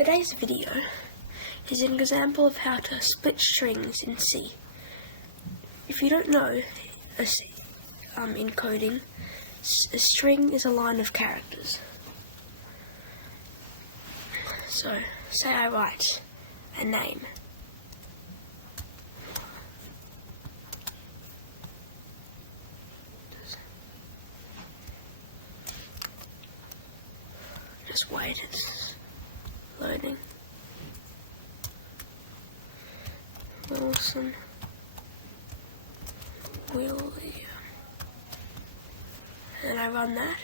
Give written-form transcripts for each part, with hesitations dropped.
Today's video is an example of how to split strings in C. If you don't know in coding, a string is a line of characters. So, say I write a name. Just wait, it's loading. Wilson William. And I run that.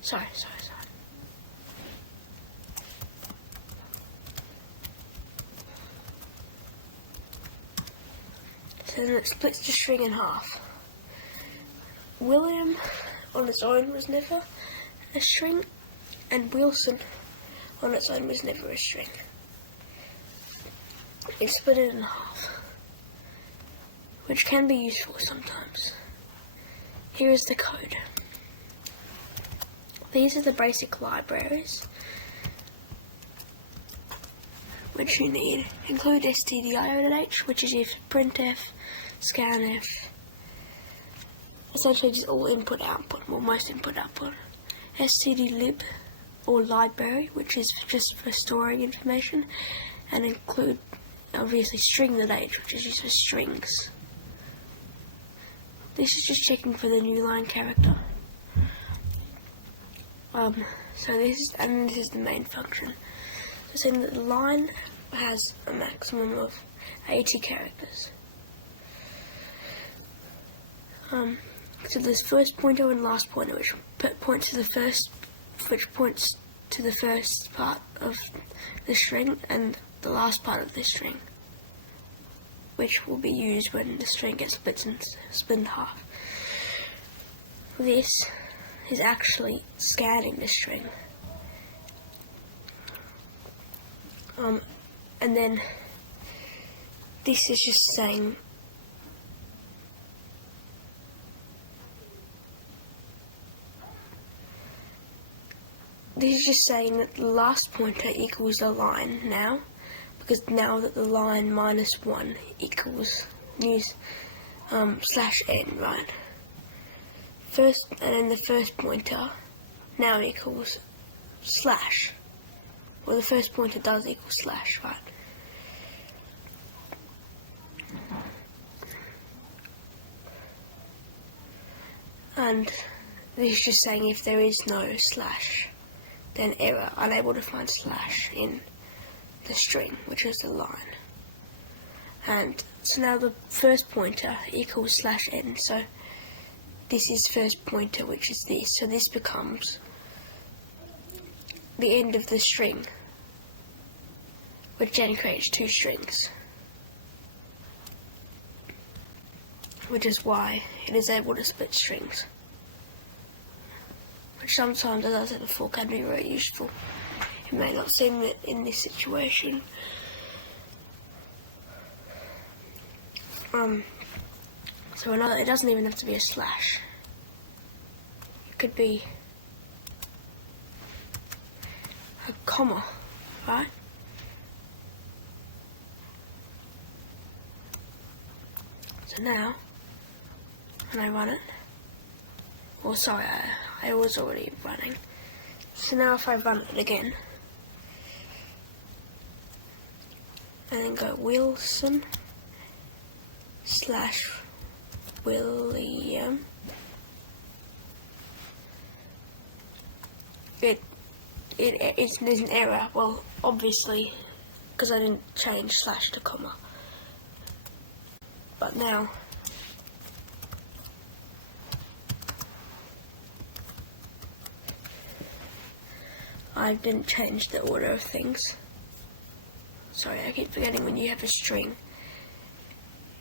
Sorry. So then it splits the string in half. William on its own was never a string, and Wilson on its own was never a string. It split it in half, which can be useful sometimes. Here is the code. These are the basic libraries which you need. Include stdio.h, which is if printf, scanf, essentially just all input-output, well, most input-output. stdlib, or library, which is just for storing information, and include, obviously, string.h, which is used for strings. This is just checking for the new line character. So this is the main function. So saying that the line has a maximum of 80 characters. So there's first pointer and last pointer, which points to the first part of the string and the last part of the string, which will be used when the string gets split in half. This is actually scanning the string. And then this is just saying that the last pointer equals the line now, because now that the line -1 equals /n, right? And then the first pointer now equals slash. Well, the first pointer does equal slash, right? And this is just saying if there is no slash, then error, unable to find slash in the string, which is the line. And so now the first pointer equals /n, so this is first pointer, which is this, so this becomes the end of the string, which then creates two strings, which is why it is able to split strings, which sometimes, as I said before, can be very useful. It may not seem it in this situation. So it doesn't even have to be a slash. It could be a comma, right? So now, when I run it, well, sorry, I was already running. So now if I run it again, and then go Wilson /William, there's an error. Well, obviously, because I didn't change slash to comma. But now, I didn't change the order of things. Sorry, I keep forgetting when you have a string,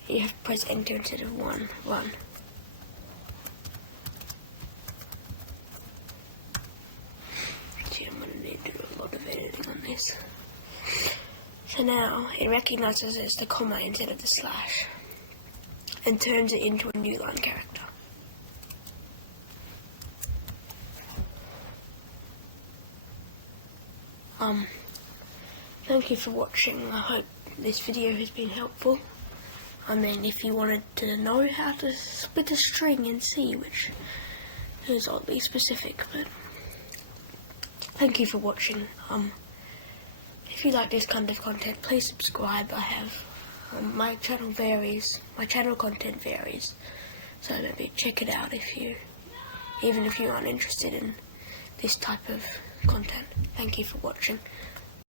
you have to press enter instead of run. Gee, I'm going to need to do a lot of editing on this. So now, it recognizes it as the comma instead of the slash, and turns it into a new line character. Thank you for watching. I hope this video has been helpful. I mean, if you wanted to know how to split a string in C, which is oddly specific, but thank you for watching. If you like this kind of content, please subscribe. I have my channel varies. My channel content varies, so maybe check it out even if you aren't interested in this type of content. Thank you for watching.